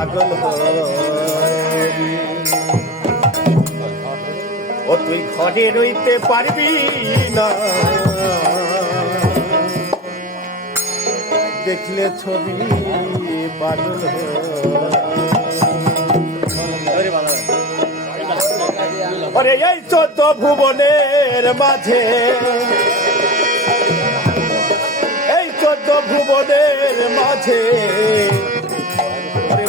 পাগল ও তুই ঘরে রইতে পারবি না, দেখলে ছবি পাগল আরে এই 14 ভুবনের মাঝে, এই 14 ভুবনের মাঝে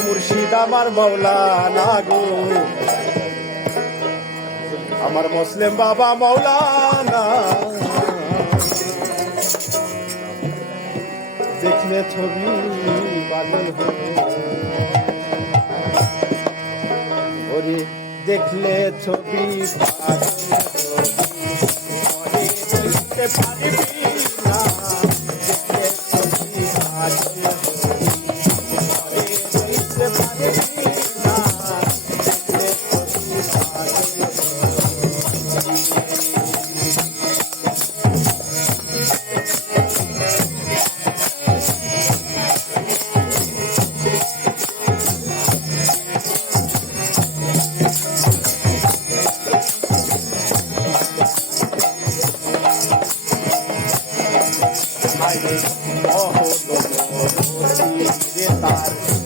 মুর্শিদ আমার মৌলানা গো, আমার মুসলিম বাবা মৌলানা, দেখলে ছবি পাগল ওরে দেখলে ছবি পারবি না, দেখলে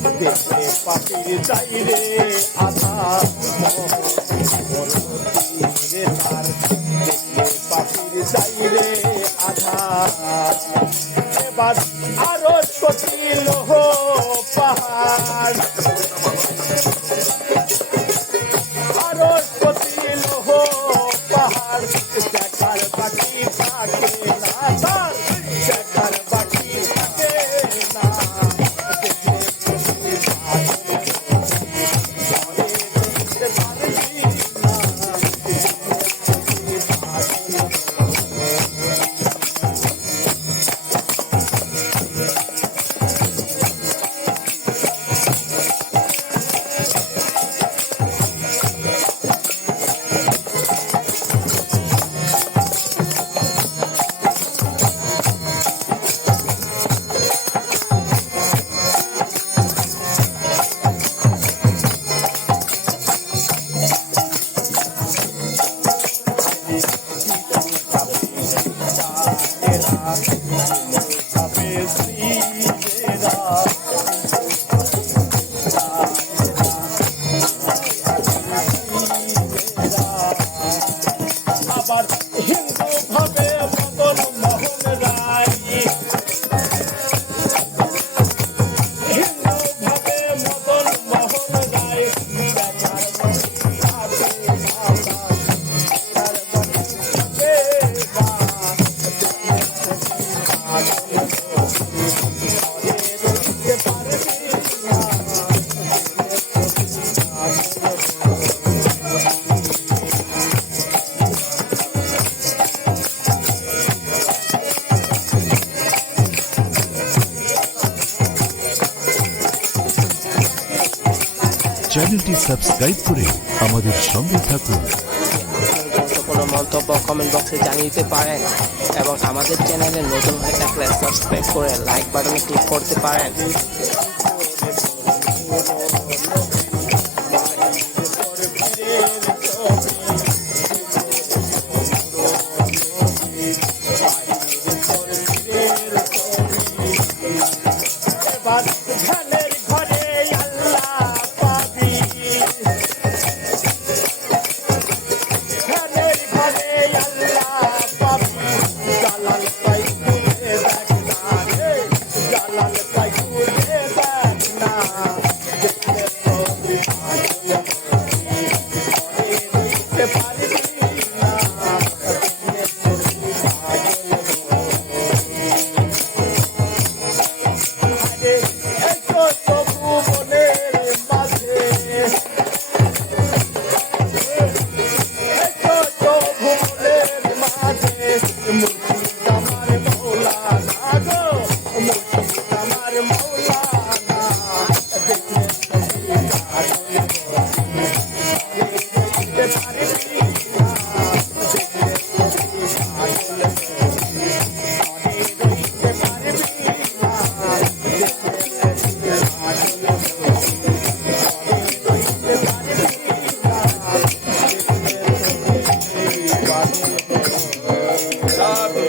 ছবি পাখির চাইরে আধা পাখির চাইরে আধা, এবার আরো কঠিল পাহাড়, আরো কঠিল পাহাড়, দেখার বাকি থাকে না তার, দেখার বাকি থাকে না, চ্যানেলটি সাবস্ক্রাইব করে আমাদের সঙ্গে থাকুন। কোনো মন্তব্য কমেন্ট বক্সে জানিয়ে দিতে পারেন এবং আমাদের চ্যানেলে নতুন হয়ে থাকলে সাবস্ক্রাইব করে লাইক বাটনে ক্লিক করতে পারেন। জালাল সাধু